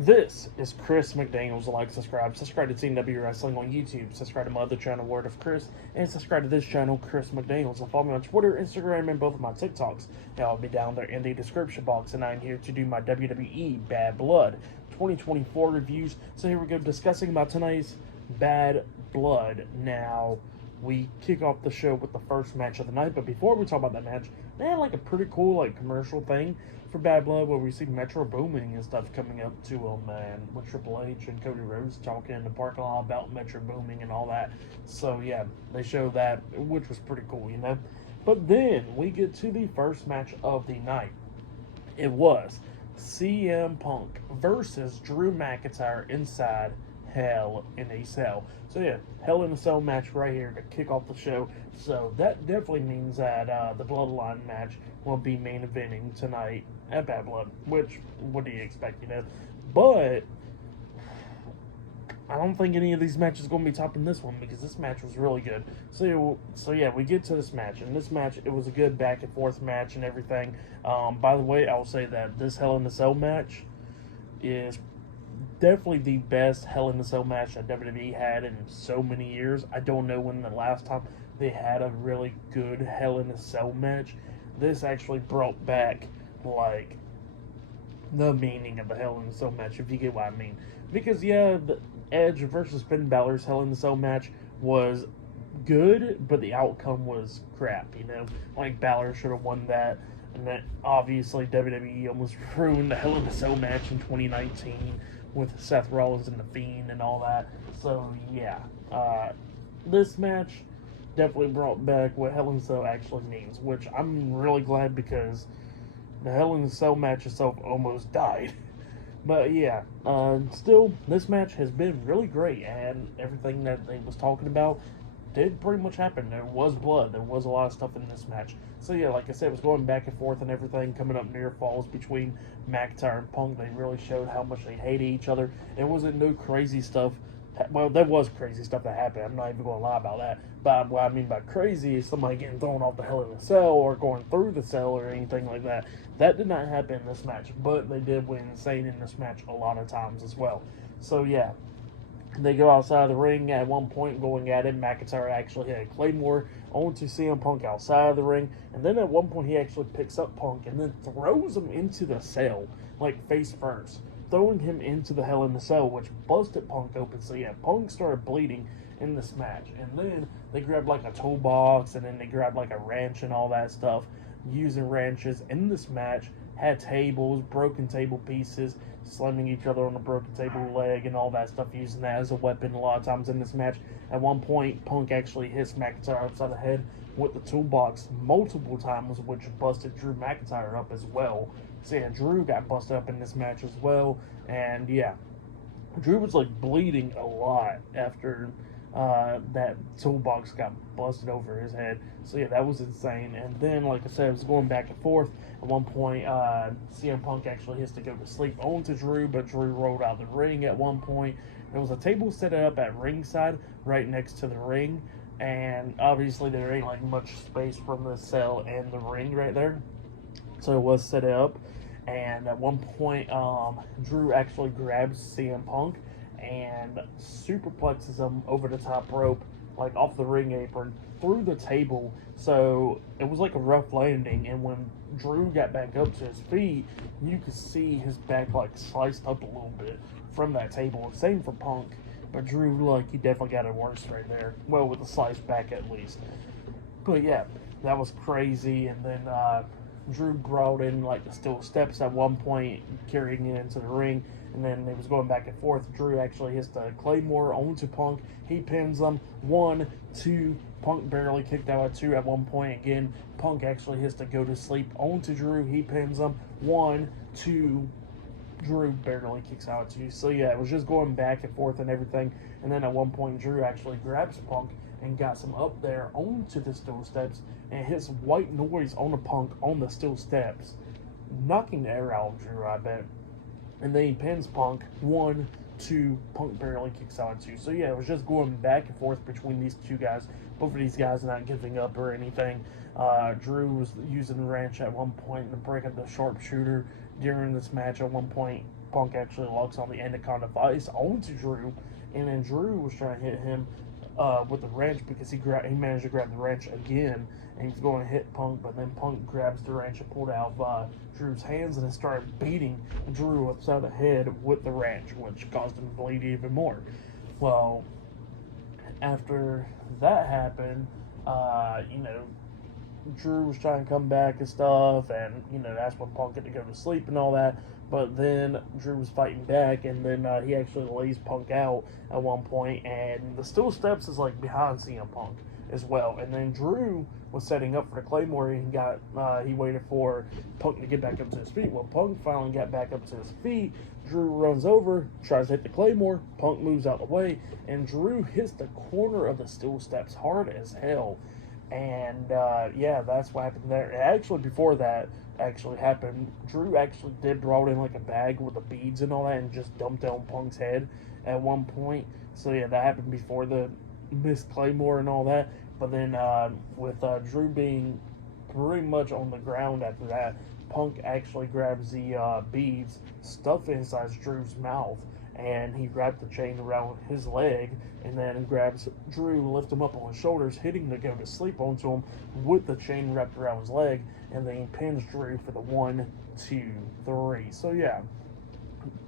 This is Chris McDaniels. Like, subscribe to Team W Wrestling on YouTube. Subscribe to my other channel, Word of Chris, and subscribe to this channel, Chris McDaniels. And follow me on Twitter, Instagram, and both of my TikToks. I'll be down there in the description box. And I'm here to do my WWE Bad Blood 2024 reviews. So here we go, discussing about tonight's Bad Blood. Now, we kick off the show with the first match of the night. But before we talk about that match, they had like a pretty cool commercial thing for Bad Blood where we see Metro Booming and stuff coming up to him, and with Triple H and Cody Rhodes talking in the parking lot about Metro Booming and all that. So yeah, they show that, which was pretty cool. But then we get to the first match of the night. It was CM Punk versus Drew McIntyre inside Hell in a Cell. So yeah, Hell in a Cell match right here to kick off the show. So that definitely means that the Bloodline match will be main eventing tonight at Bad Blood. Which, what do you expect? But I don't think any of these matches are going to be topping this one because this match was really good. So yeah, we get to this match, and this match, it was a good back and forth match and everything. By the way, I will say that this Hell in a Cell match is definitely the best Hell in a Cell match that WWE had in so many years. I don't know when the last time they had a really good Hell in a Cell match. This actually brought back the meaning of the Hell in a Cell match, if you get what I mean. Because yeah, the Edge versus Finn Balor's Hell in a Cell match was good, but the outcome was crap. Like, Balor should have won that. And then obviously WWE almost ruined the Hell in a Cell match in 2019 with Seth Rollins and The Fiend and all that. So yeah, this match definitely brought back what Hell in a Cell actually means, which I'm really glad because the Hell in a Cell match itself almost died. But yeah, still, this match has been really great, and everything that they was talking about did pretty much happen. There was blood. There was a lot of stuff in this match. So yeah, like I said, it was going back and forth and everything, coming up near falls between McIntyre and Punk. They really showed how much they hated each other. It wasn't no crazy stuff. Well, there was crazy stuff that happened. I'm not even going to lie about that. But what I mean by crazy is somebody getting thrown off the Hell in a Cell or going through the cell or anything like that. That did not happen in this match, but they did win insane in this match a lot of times as well. So yeah, they go outside the ring at one point going at it. McIntyre actually hit a Claymore onto CM Punk outside of the ring. And then at one point he actually picks up Punk and then throws him into the cell, like face first. Throwing him into the Hell in a Cell, which busted Punk open. So yeah, Punk started bleeding in this match. And then they grabbed like a toolbox and then they grabbed like a wrench and all that stuff. Using wrenches in this match. Had tables, broken table pieces, slamming each other on the broken table leg and all that stuff, using that as a weapon a lot of times in this match. At one point, Punk actually hits McIntyre upside the head with the toolbox multiple times, which busted Drew McIntyre up as well. So yeah, Drew got busted up in this match as well. And yeah, Drew was bleeding a lot after that toolbox got busted over his head. So yeah, that was insane. And then, like I said, it was going back and forth. At one point, CM Punk actually has to go to sleep onto Drew, but Drew rolled out the ring at one point. There was a table set up at ringside right next to the ring, and obviously there ain't much space from the cell and the ring right there. So it was set up, and at one point, Drew actually grabs CM Punk and superplexes him over the top rope, off the ring apron, through the table. So it was like a rough landing, and when Drew got back up to his feet, you could see his back sliced up a little bit from that table. Same for Punk, but Drew, he definitely got it worse right there. Well, with a sliced back at least. But yeah, that was crazy. And then Drew brought in the steel steps at one point, carrying it into the ring, and then it was going back and forth. Drew actually hits the Claymore onto Punk. He pins him 1, 2. Punk barely kicked out at 2 at one point. Again, Punk actually hits to go to sleep onto Drew. He pins him 1, 2. Drew barely kicks out at 2. So yeah, it was just going back and forth and everything. And then at one point, Drew actually grabs Punk and got him up there onto the steel steps and hits white noise on the Punk on the steel steps, knocking the air out of Drew, I bet. And then he pins Punk 1, 2. Punk barely kicks out at 2. So yeah, it was just going back and forth between these two guys. Both of these guys not giving up or anything. Drew was using the wrench at one point and breaking the sharpshooter during this match at one point. Punk actually locks on the Anaconda Vice onto Drew, and then Drew was trying to hit him with the wrench because he managed to grab the wrench again, and he was going to hit Punk, but then Punk grabs the wrench and pulled it out of Drew's hands and then started beating Drew upside the head with the wrench, which caused him to bleed even more. Well, after that happened, Drew was trying to come back and stuff, and that's when Punk had to go to sleep and all that. But then Drew was fighting back, and then he actually lays Punk out at one point, and the Steel Steps is like behind CM Punk as well. And then Drew was setting up for the Claymore, and he waited for Punk to get back up to his feet. Well, Punk finally got back up to his feet. Drew runs over, tries to hit the Claymore. Punk moves out of the way, and Drew hits the corner of the Steel Steps hard as hell. And that's what happened there. And actually, before that actually happened, Drew actually did brought in like a bag with the beads and all that, and just dumped it on Punk's head at one point. So yeah, that happened before the missed Claymore and all that. But then with Drew being pretty much on the ground after that, Punk actually grabs the beads, stuff inside Drew's mouth, and he wrapped the chain around his leg, and then grabs Drew, lifts him up on his shoulders, hitting to go to sleep onto him with the chain wrapped around his leg, and then he pins Drew for the 1, 2, 3. So yeah,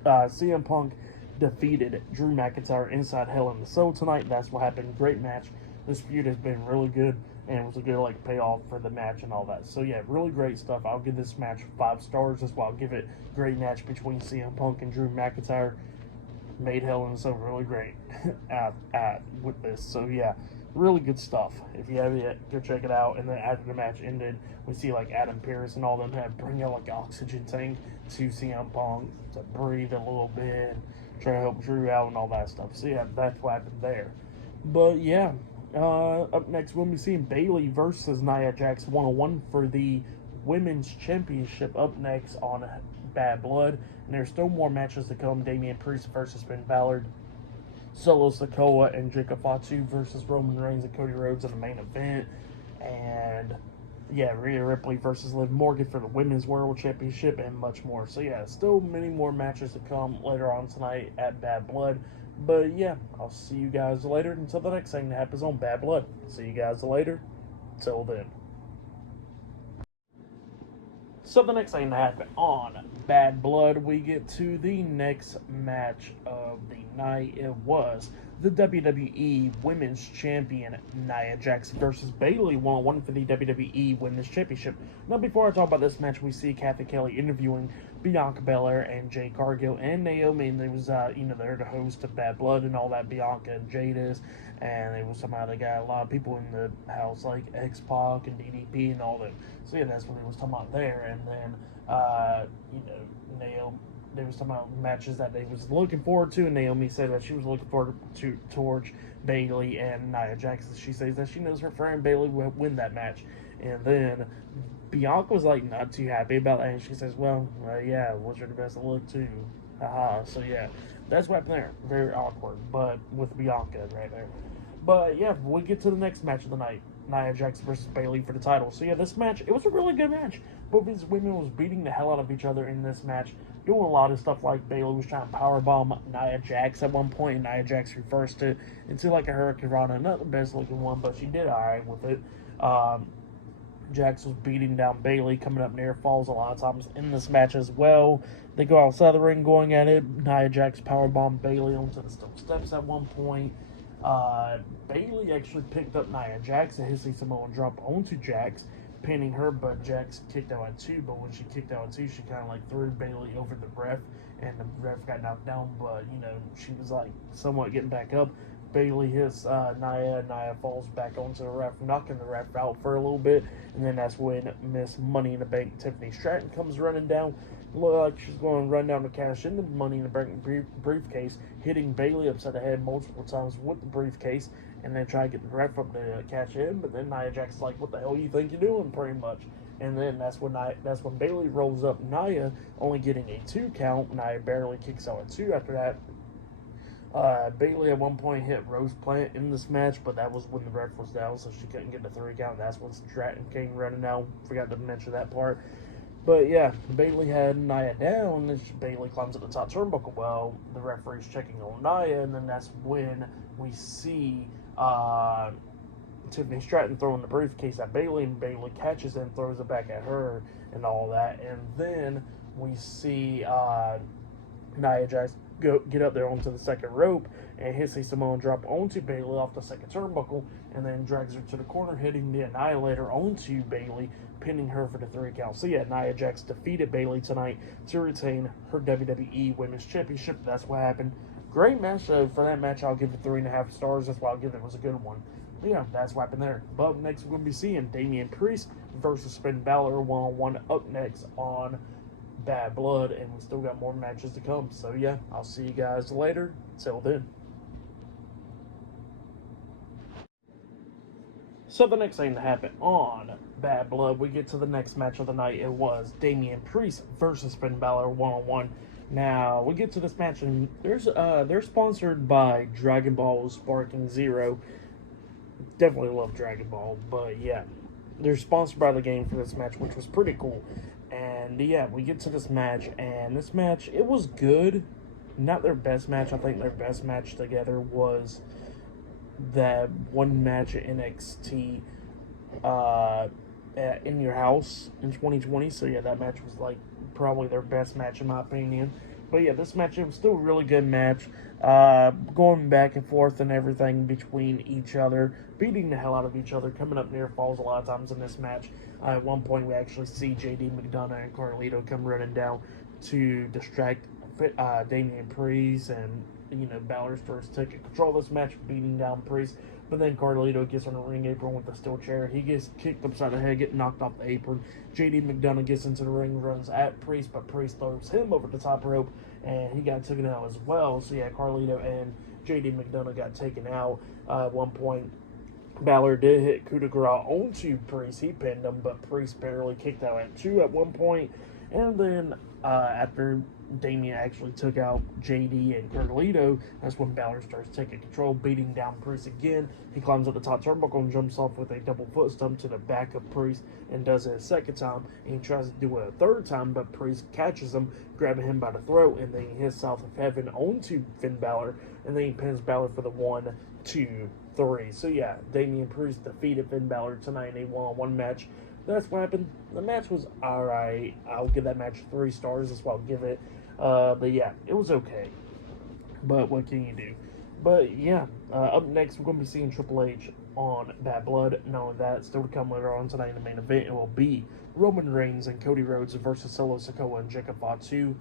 CM Punk defeated Drew McIntyre inside Hell in the Cell tonight. That's what happened. Great match. This feud has been really good, and it was a good payoff for the match and all that. So yeah, really great stuff. I'll give this match 5 stars. That's why I'll give it great match between CM Punk and Drew McIntyre. Made Hell in a Cell really great with this. So yeah, really good stuff. If you haven't yet, go check it out. And then after the match ended, we see Adam Pearce and all them bring out an oxygen tank to CM Punk to breathe a little bit, try to help Drew out and all that stuff. So yeah, that's what happened there. But yeah, up next we'll be seeing Bayley versus Nia Jax 101 for the Women's Championship up next on Bad Blood. And there's still more matches to come. Damian Priest versus Finn Balor, Solo Sikoa and Jacob Fatu versus Roman Reigns and Cody Rhodes in the main event. And yeah, Rhea Ripley versus Liv Morgan for the Women's World Championship and much more. So yeah, still many more matches to come later on tonight at Bad Blood. But yeah, I'll see you guys later until the next thing that happens on Bad Blood. See you guys later. Till then. So the next thing to happen on Bad Blood, we get to the next match of the night. It was the WWE Women's Champion Nia Jax versus Bayley 101 for the WWE Women's Championship. Now, before I talk about this match, we see Kathy Kelly interviewing Bianca Belair and Jade Cargill and Naomi, and they was they're the host of Bad Blood and all that. Bianca and Jade and they was somehow they got a lot of people in the house like X-Pac and DDP and all them. So yeah, that's what they was talking about there. And then Naomi, they was talking about matches that they was looking forward to, and Naomi said that she was looking forward to towards Bayley and Nia Jax. She says that she knows her friend Bayley will win that match. And then Bianca was not too happy about that, and she says, well, yeah, wish her the best of luck too. Haha. So yeah, that's what happened there. Very awkward, but with Bianca right there. But yeah, we get to the next match of the night. Nia Jax versus Bayley for the title. So yeah, this match, it was a really good match. Both these women was beating the hell out of each other in this match, doing a lot of stuff like Bayley was trying to powerbomb Nia Jax at one point, and Nia Jax reversed it into a Hurricane Rana. Not the best looking one, but she did alright with it. Jax was beating down Bayley, coming up near falls a lot of times in this match as well. They go outside the ring going at it. Nia Jax powerbombed Bayley onto the steel steps at one point. Bayley actually picked up Nia Jax, a hissing Samoan drop onto Jax, pinning her, but Jax kicked out at 2. But when she kicked out at 2, she kind of threw Bayley over the ref, and the ref got knocked down. But she was somewhat getting back up. Bayley hits Nia. Nia falls back onto the ref, knocking the ref out for a little bit, and then that's when Miss Money in the Bank Tiffany Stratton comes running down. Look like she's going to run down to cash in the Money in the Bank briefcase, hitting Bayley upside the head multiple times with the briefcase, and then try to get the ref up to cash in. But then Nia Jax is like, "What the hell you think you're doing?" Pretty much. And then that's when Bayley rolls up Nia, only getting a 2 count. Nia barely kicks out at 2 after that. Bayley at one point hit Rose Plant in this match, but that was when the ref was down, so she couldn't get the 3 count. That's when Stratton came running out. Forgot to mention that part. But yeah, Bailey had Nia down, and Bailey climbs at the top turnbuckle. Well, the referee's checking on Nia, and then that's when we see Tiffany Stratton throwing the briefcase at Bailey, and Bailey catches it and throws it back at her, and all that. And then we see Nia Jax get up there onto the second rope and hits a Samoan drop onto Bailey off the second turnbuckle, and then drags her to the corner, hitting the Annihilator onto Bailey, pinning her for the 3 count. So yeah, Nia Jax defeated Bailey tonight to retain her WWE Women's Championship. That's what happened. Great match. So for that match, I'll give it 3.5 stars. That's why I'll give it. It was a good one. But yeah, that's what happened there. But next, we're going to be seeing Damian Priest versus Finn Balor one-on-one up next on Bad Blood, and we still got more matches to come. So yeah, I'll see you guys later. Till then. So the next thing that happened on Bad Blood, we get to the next match of the night. It was Damian Priest versus Finn Balor one-on-one. Now we get to this match, and they're sponsored by Dragon Ball Sparking Zero. Definitely love Dragon Ball, but yeah, they're sponsored by the game for this match, which was pretty cool. And yeah, we get to this match, and this match, it was good. Not their best match. I think their best match together was that one match at NXT in your house in 2020. So yeah, that match was like probably their best match in my opinion. But yeah, this match, it was still a really good match. Going back and forth and everything between each other, beating the hell out of each other, coming up near falls a lot of times in this match. At one point, we actually see JD McDonough and Carlito come running down to distract Damian Priest, and Balor starts taking control of this match, beating down Priest. But then Carlito gets on a ring apron with a steel chair. He gets kicked upside the head, getting knocked off the apron. JD McDonough gets into the ring, runs at Priest, but Priest throws him over the top rope, and he got taken out as well. So yeah, Carlito and JD McDonough got taken out. At one point, Balor did hit coup de grace onto Priest. He pinned him, but Priest barely kicked out at 2 at one point. And then after Damian actually took out JD and Carlito, that's when Balor starts taking control, beating down Priest again. He climbs up the top turnbuckle and jumps off with a double foot stomp to the back of Priest, and does it a second time. And he tries to do it a third time, but Priest catches him, grabbing him by the throat, and then he hits South of Heaven onto Finn Balor, and then he pins Balor for the 1, 2, 3. So yeah, Damian Priest defeated Finn Balor tonight in a one-on-one match. That's what happened. The match was alright. I'll give that match 3 stars. That's what I'll give it. But yeah, it was okay. But what can you do? But yeah, up next we're going to be seeing Triple H on Bad Blood. Not only that, still to come later on tonight in the main event, it will be Roman Reigns and Cody Rhodes versus Solo Sikoa and Jacob Fatu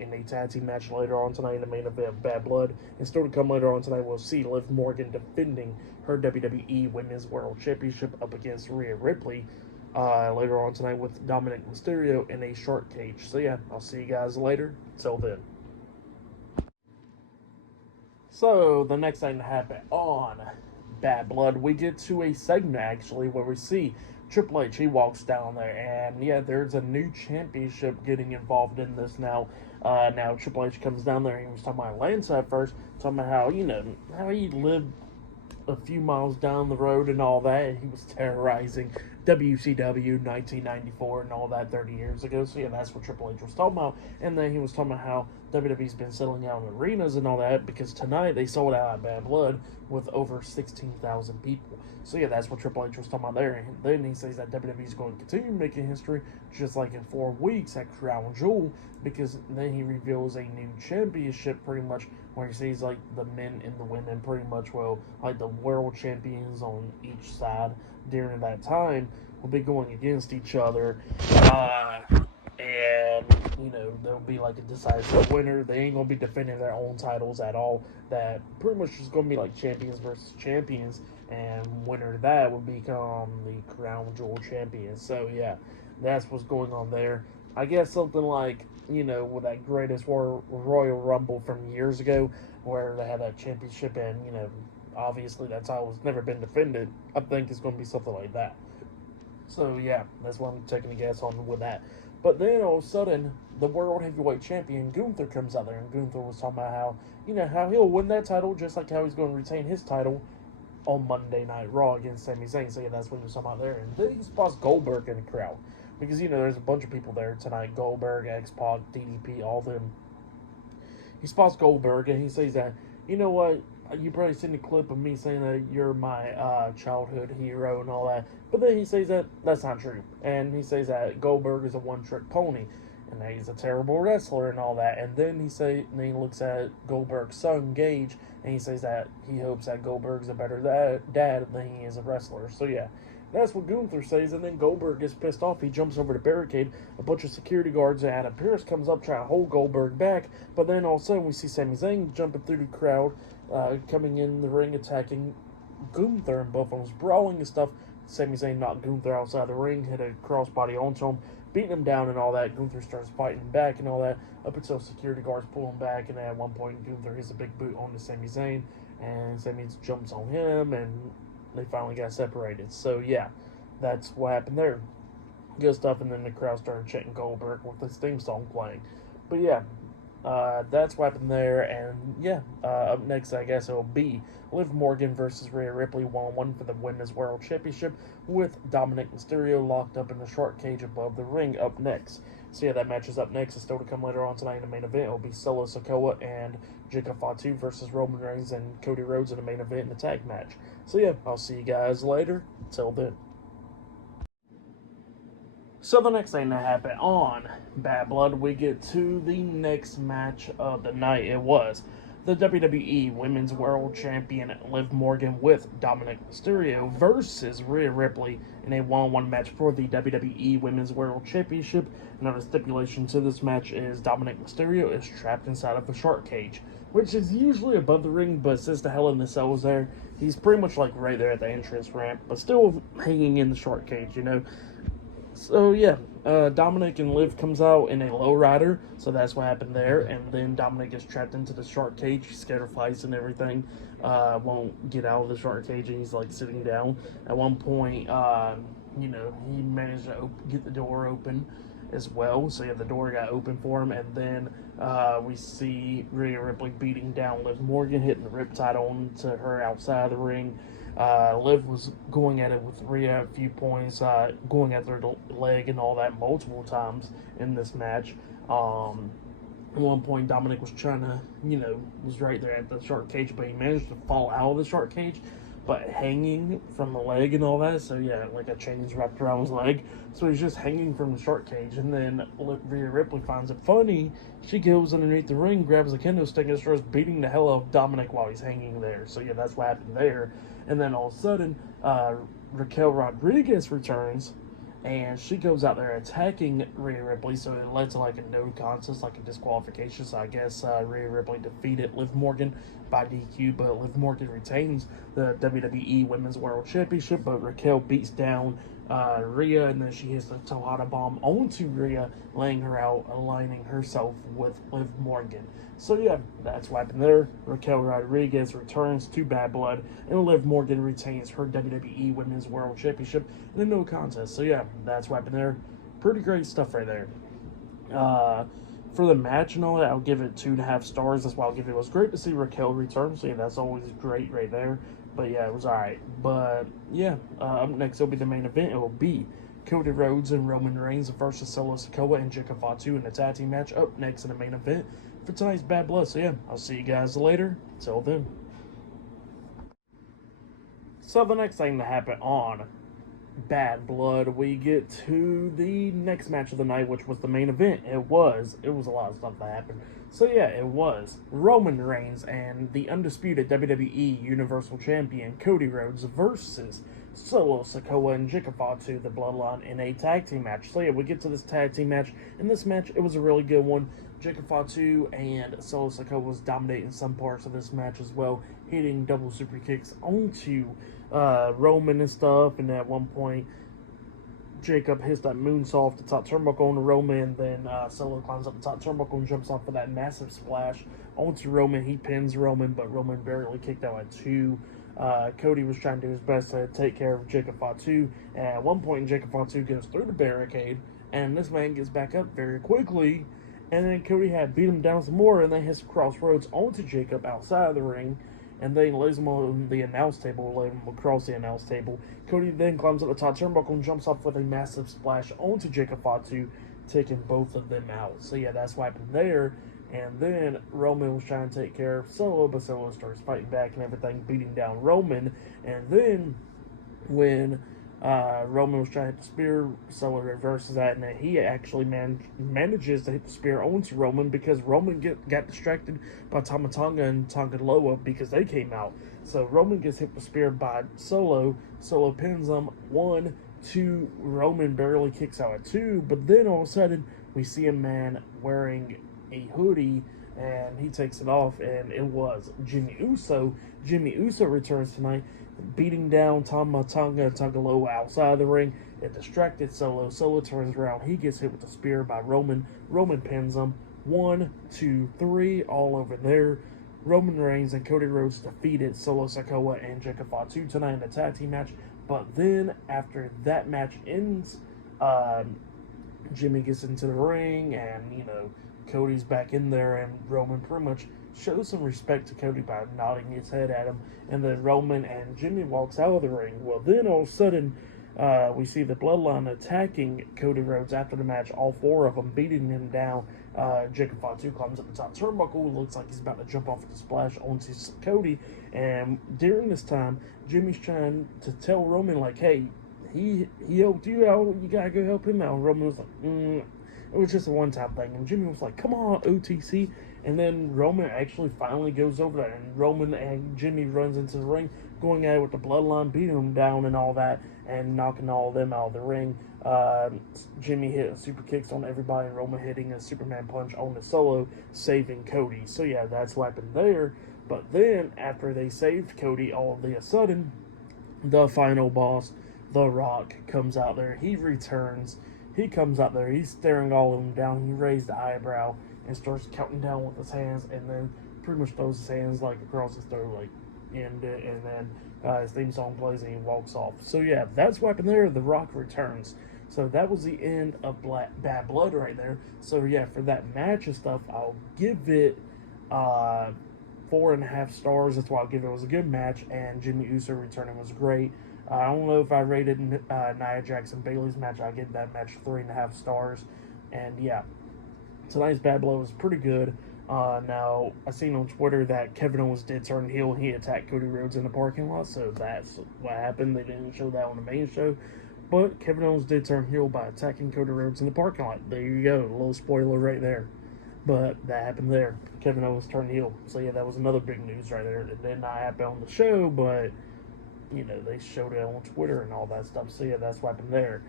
in a tag team match later on tonight in the main event of Bad Blood. And still to come later on tonight, we'll see Liv Morgan defending her WWE Women's World Championship up against Rhea Ripley. Later on tonight with Dominic Mysterio in a short cage. So yeah, I'll see you guys later. Till then. So the next thing to happen on Bad Blood, we get to a segment actually where we see Triple H. He walks down there, and yeah, there's a new championship getting involved in this now. Now Triple H comes down there. He was talking about Lance at first, talking about how he lived a few miles down the road and all that. He was terrorizing WCW 1994 and all that 30 years ago. So yeah, that's what Triple H was talking about. And then he was talking about how WWE's been selling out in arenas and all that, because tonight they sold out at Bad Blood with over 16,000 people. So yeah, that's what Triple H was talking about there. And then he says that WWE's going to continue making history, just like in 4 weeks at Crown Jewel, because then he reveals a new championship pretty much, where he sees like the men and the women pretty much, well, like the world champions on each side during that time will be going against each other. And there'll be like a decisive winner. They ain't gonna be defending their own titles at all. That pretty much is gonna be like champions versus champions, and winner of that will become the Crown Jewel champion. So yeah, that's what's going on there. I guess something like, with that Greatest Royal Rumble from years ago, where they had that championship, and obviously that title has never been defended. I think it's going to be something like that. So yeah, that's what I'm taking a guess on with that. But then all of a sudden, the World Heavyweight Champion Gunther comes out there, and Gunther was talking about how he'll win that title, just like how he's going to retain his title on Monday Night Raw against Sami Zayn. So yeah, that's what he was talking about there. And then he spots Goldberg in the crowd. because there's a bunch of people there tonight: Goldberg, X-Pac, DDP, all them. He spots Goldberg and he says that, you know what, you probably seen a clip of me saying that you're my childhood hero and all that. But then he says that that's not true. And he says that Goldberg is a one-trick pony and that he's a terrible wrestler and all that. And then he looks at Goldberg's son, Gage, and he says that he hopes that Goldberg's a better dad than he is a wrestler. So yeah, that's what Gunther says, and then Goldberg gets pissed off. He jumps over the barricade. A bunch of security guards and Adam Pearce comes up trying to hold Goldberg back, but then all of a sudden we see Sami Zayn jumping through the crowd, coming in the ring, attacking Gunther, and both of them brawling and stuff. Sami Zayn knocked Gunther outside the ring, hit a crossbody onto him, beating him down and all that. Gunther starts fighting back and all that, up until security guards pull him back, and then at one point Gunther hits a big boot onto Sami Zayn, and Sami jumps on him, and they finally got separated. So yeah, that's what happened there. Good stuff, and then the crowd started chanting Goldberg with this theme song playing. But yeah, that's what happened there, and yeah, up next I guess it'll be Liv Morgan versus Rhea Ripley 1-on-1 for the Women's World Championship, with Dominic Mysterio locked up in the short cage above the ring up next. So yeah, that match is up next. It's still to come later on tonight in the main event. It'll be Solo Sikoa and Jacob Fatu versus Roman Reigns and Cody Rhodes in the main event in the tag match. So yeah, I'll see you guys later. Till then. So the next thing that happened on Bad Blood, we get to the next match of the night. It was the WWE Women's World Champion Liv Morgan with Dominic Mysterio versus Rhea Ripley in a 1-on-1 match for the WWE Women's World Championship. Another stipulation to this match is Dominic Mysterio is trapped inside of a shark cage, which is usually above the ring, but since the Hell in the Cell was there, he's pretty much like right there at the entrance ramp, but still hanging in the shark cage, So yeah, Dominic and Liv comes out in a lowrider, so that's what happened there. And then Dominic gets trapped into the shark cage. He's scared of flies and everything. Won't get out of the shark cage, and he's like sitting down. At one point, he managed to get the door open as well. So yeah, the door got open for him, and then we see Rhea Ripley beating down Liv Morgan, hitting the riptide onto her outside the ring. Liv was going at it with Rhea a few points, going at their leg and all that multiple times in this match. At one point, Dominic was trying to, was right there at the shark cage, but he managed to fall out of the shark cage, but hanging from the leg and all that. So yeah, like a chain's wrapped around his leg. So he's just hanging from the shark cage, and then Rhea Ripley finds it funny. She goes underneath the ring, grabs a kendo stick, and starts beating the hell out of Dominic while he's hanging there. So yeah, that's what happened there. And then all of a sudden, Raquel Rodriguez returns, and she goes out there attacking Rhea Ripley, so it led to like a no contest, like a disqualification. So I guess Rhea Ripley defeated Liv Morgan by DQ, but Liv Morgan retains the WWE Women's World Championship, but Raquel beats down Rhea, and then she hits the Tejada bomb onto Rhea, laying her out, aligning herself with Liv Morgan. So yeah, that's what happened there. Raquel Rodriguez returns to Bad Blood, and Liv Morgan retains her WWE Women's World Championship in a no contest. So yeah, that's what happened there. Pretty great stuff right there. For the match and all that, I'll give it 2.5 stars. That's why I'll give it. It was great to see Raquel return. So yeah, that's always great right there. But yeah, it was alright. But yeah, up next will be the main event. It will be Cody Rhodes and Roman Reigns versus Solo Sikoa and Jacob Fatu in a tag team match up next in the main event for tonight's Bad Blood. So yeah, I'll see you guys later. Till then. So the next thing to happen on Bad Blood, we get to the next match of the night, which was the main event. It was a lot of stuff that happened. So yeah, it was Roman Reigns and the undisputed WWE Universal Champion Cody Rhodes versus Solo Sikoa and Jacob Fatu, the Bloodline, in a tag team match. So yeah, we get to this tag team match. In this match, it was a really good one. Jacob Fatu and Solo Sikoa was dominating some parts of this match as well, hitting double super kicks onto Roman and stuff. And at one point, Jacob hits that moonsault off the top turnbuckle on Roman, and then Solo climbs up the top turnbuckle and jumps off for that massive splash onto Roman. He pins Roman, but Roman barely kicked out at 2. Cody was trying to do his best to take care of Jacob Fatu, and at one point Jacob Fatu goes through the barricade, and this man gets back up very quickly, and then Cody had beat him down some more, and then hits Crossroads onto Jacob outside of the ring, and then lays him on the announce table, lays him across the announce table. Cody then climbs up the top turnbuckle and jumps off with a massive splash onto Jacob Fatu, taking both of them out. So yeah, that's what happened there. And then Roman was trying to take care of Solo, but Solo starts fighting back and everything, beating down Roman. And then when Roman was trying to hit the spear, Solo reverses that, and then he actually manages to hit the spear onto Roman because Roman got distracted by Tama Tonga and Tonga Loa because they came out. So Roman gets hit with the spear by Solo. Solo pins him 1, 2. Roman barely kicks out at 2, but then all of a sudden we see a man wearing a hoodie, and he takes it off, and it was Jimmy Uso. Jimmy Uso returns tonight, beating down Tama Tonga and Tonga Loa outside of the ring. It distracted Solo. Solo turns around. He gets hit with the spear by Roman. Roman pins him. 1, 2, 3, all over there. Roman Reigns and Cody Rhodes defeated Solo Sikoa and Jacob Fatu tonight in a tag team match. But then, after that match ends, Jimmy gets into the ring, and, Cody's back in there, and Roman pretty much shows some respect to Cody by nodding his head at him, and then Roman and Jimmy walks out of the ring. Well, then all of a sudden, we see the Bloodline attacking Cody Rhodes after the match, all 4 of them beating him down. Jacob Fatu climbs up the top turnbuckle, looks like he's about to jump off with a splash onto Cody, and during this time, Jimmy's trying to tell Roman, like, hey, he helped you out, you gotta go help him out. And Roman was like, it was just a one-time thing. And Jimmy was like, come on, OTC. And then Roman actually finally goes over there. And Roman and Jimmy runs into the ring, going at it with the Bloodline, beating them down and all that, and knocking all of them out of the ring. Jimmy hit super kicks on everybody, and Roman hitting a Superman punch on the Solo, saving Cody. So yeah, that's what happened there. But then, after they saved Cody, all of a sudden, the final boss, The Rock, comes out there. He returns. He comes out there, he's staring all of them down. He raised the eyebrow and starts counting down with his hands, and then pretty much throws his hands like across his throat, like end it, and then his theme song plays and he walks off. So yeah, that's what happened there. The Rock returns. So that was the end of Bad Blood right there. So yeah, for that match and stuff, I'll give it 4.5 stars. That's why I'll give it. It was a good match, and Jimmy Uso returning was great. I don't know if I rated Nia Jax and Bayley's match. I give that match 3.5 stars. And yeah, tonight's Bad Blood was pretty good. Now, I seen on Twitter that Kevin Owens did turn heel and he attacked Cody Rhodes in the parking lot. So that's what happened. They didn't show that on the main show. But Kevin Owens did turn heel by attacking Cody Rhodes in the parking lot. There you go. A little spoiler right there. But that happened there. Kevin Owens turned heel. So yeah, that was another big news right there. It did not happen on the show, but they showed it on Twitter and all that stuff. So yeah, that's what happened there.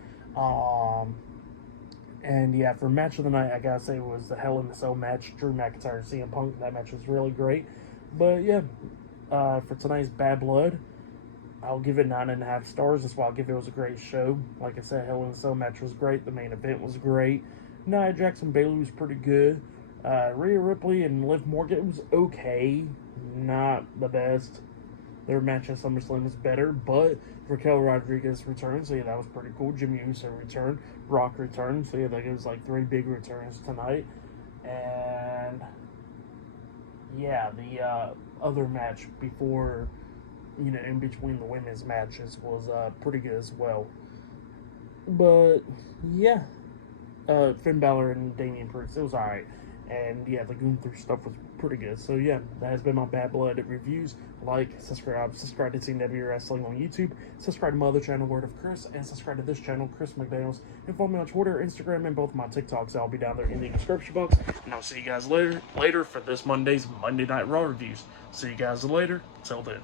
And yeah, for match of the night, I gotta say it was the Hell in a Cell match, Drew McIntyre and CM Punk. That match was really great. But yeah, for tonight's Bad Blood, I'll give it 9.5 stars. That's why I'll give it. It was a great show. Like I said, Hell in a Cell match was great. The main event was great. Nia Jax and Bayley was pretty good. Rhea Ripley and Liv Morgan was okay. Not the best. Their match at SummerSlam was better, but Raquel Rodriguez returned, so yeah, that was pretty cool. Jimmy Uso returned. Rock returned, so yeah, that was like 3 big returns tonight. And yeah, the other match before, in between the women's matches was pretty good as well. But yeah, Finn Balor and Damian Priest, it was alright. And yeah, the Gunther stuff was pretty good. So yeah, that has been my Bad Blood reviews. Like, subscribe to CW Wrestling on YouTube, subscribe to my other channel, Word of Chris, and subscribe to this channel, Chris McDaniels. And follow me on Twitter, Instagram, and both my TikToks. I'll be down there in the description box. And I'll see you guys later for this Monday's Monday Night Raw reviews. See you guys later. Till then.